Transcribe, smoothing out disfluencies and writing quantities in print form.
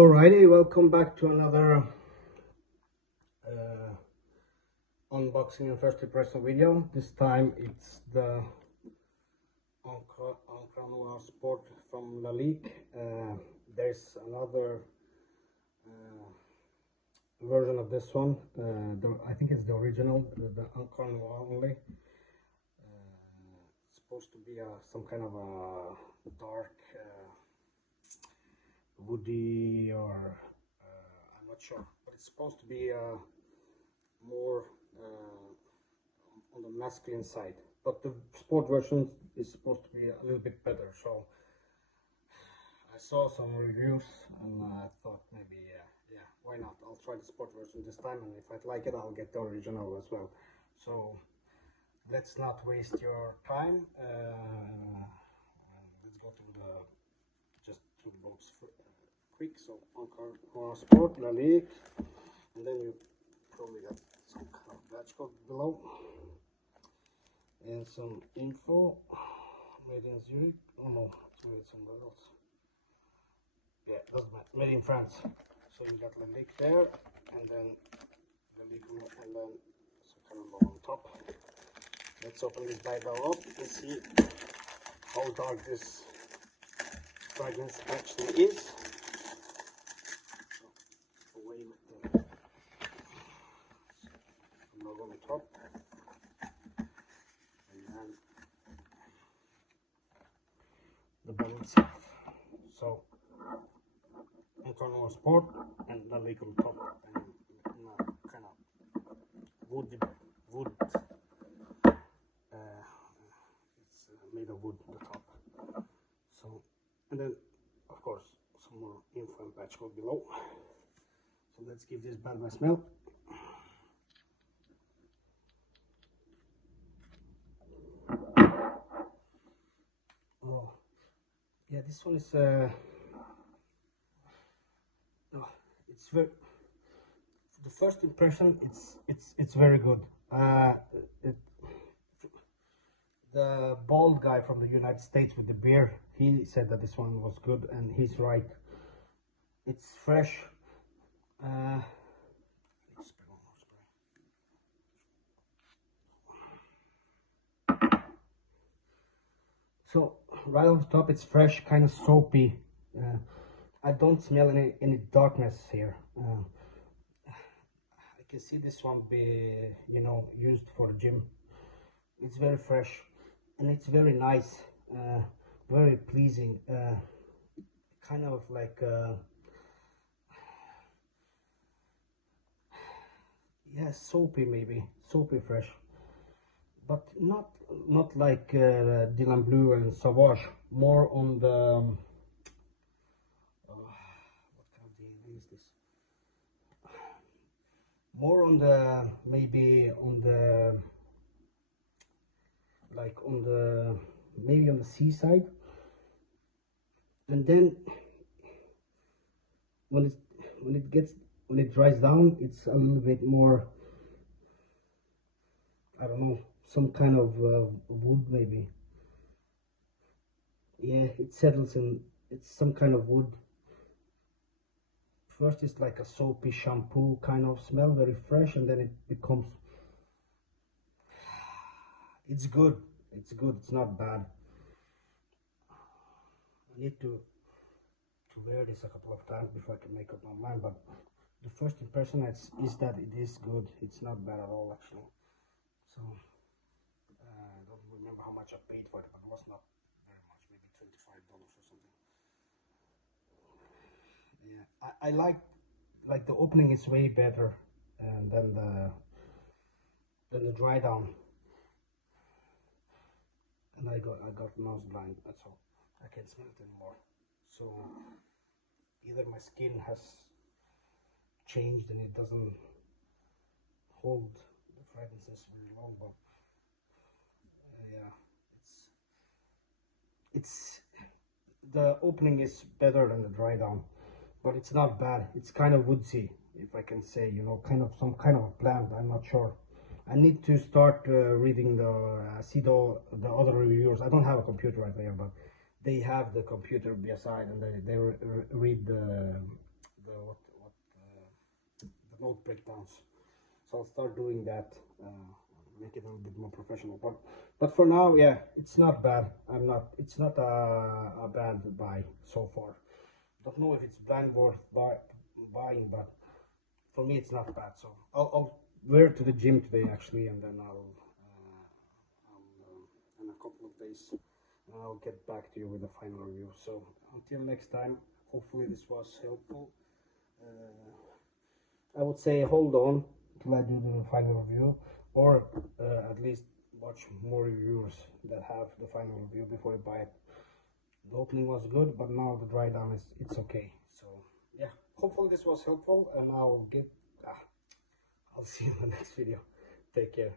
Alrighty, welcome back to another unboxing and first impression video. This time it's the Encre Noire Sport from Lalique. There's another version of this one. I think it's the original, the Encre Noire only. It's supposed to be some kind of a dark woody, or I'm not sure, but it's supposed to be more on the masculine side, but the sport version is supposed to be a little bit better. So I saw some reviews and I thought maybe yeah, why not, I'll try the sport version this time, and if I like it I'll get the original as well. So let's not waste your time. Let's go through the box quick. So Encre Noire Sport, Lalique, and then you probably got some kind of badge code below and some info. Made in Zurich. Oh no, it's made somewhere else. Yeah, doesn't matter. Made in France. So you got Lalique there, and then Lalique, and then some kind of logo on top. Let's open this bad guy up and see how dark this fragrance actually is. So away with the logo on top, and then the bottle itself. So Encre Noire Sport and Lalique on top, and kind of wood. It's made of wood at the top. So, and then of course some more info and patch code below. So let's give this bad boy a smell. Oh yeah, this one is it's very, the first impression, it's very good. The bald guy from the United States with the beard, he said that this one was good, and he's right. It's fresh. So right off the top, it's fresh, kind of soapy. I don't smell any darkness here. I can see this one be, used for the gym. It's very fresh and it's very nice, very pleasing, kind of like yeah, soapy, maybe soapy fresh, but not like Dylan Blue and Sauvage. More on the what kind of DNA is this? More on the, maybe on the, like on the, maybe on the seaside. And then when it dries down, it's a little bit more, I don't know, some kind of wood maybe. Yeah, it settles in, it's some kind of wood. First it's like a soapy shampoo kind of smell, very fresh, and then it becomes, it's good, it's not bad. I need to wear this a couple of times before I can make up my mind, but the first impression is that it is good. It's not bad at all, actually. So I don't remember how much I paid for it, but it was not very much, maybe $25 or something. Yeah, I like the opening is way better than the dry down, and I got nose blind. That's all. I can't smell it anymore. So either my skin has changed and it doesn't hold the fragrances very long, but yeah, it's the opening is better than the dry down, but it's not bad. It's kind of woodsy, if I can say, kind of some kind of plant. I'm not sure. I need to start reading see the other reviewers. I don't have a computer right there, but they have the computer beside, and they read the note breakdowns. So I'll start doing that, make it a little bit more professional. But for now, yeah, it's not bad. It's not a bad buy so far. Don't know if it's brand worth buying, but for me it's not bad. So I'll wear it to the gym today actually, and then in a couple of days, I'll get back to you with a final review. So until next time, hopefully this was helpful. I would say hold on till I do the final review, or at least watch more reviewers that have the final review before you buy it. The opening was good, but now the dry down it's okay. So yeah, hopefully this was helpful, and I'll see you in the next video. Take care.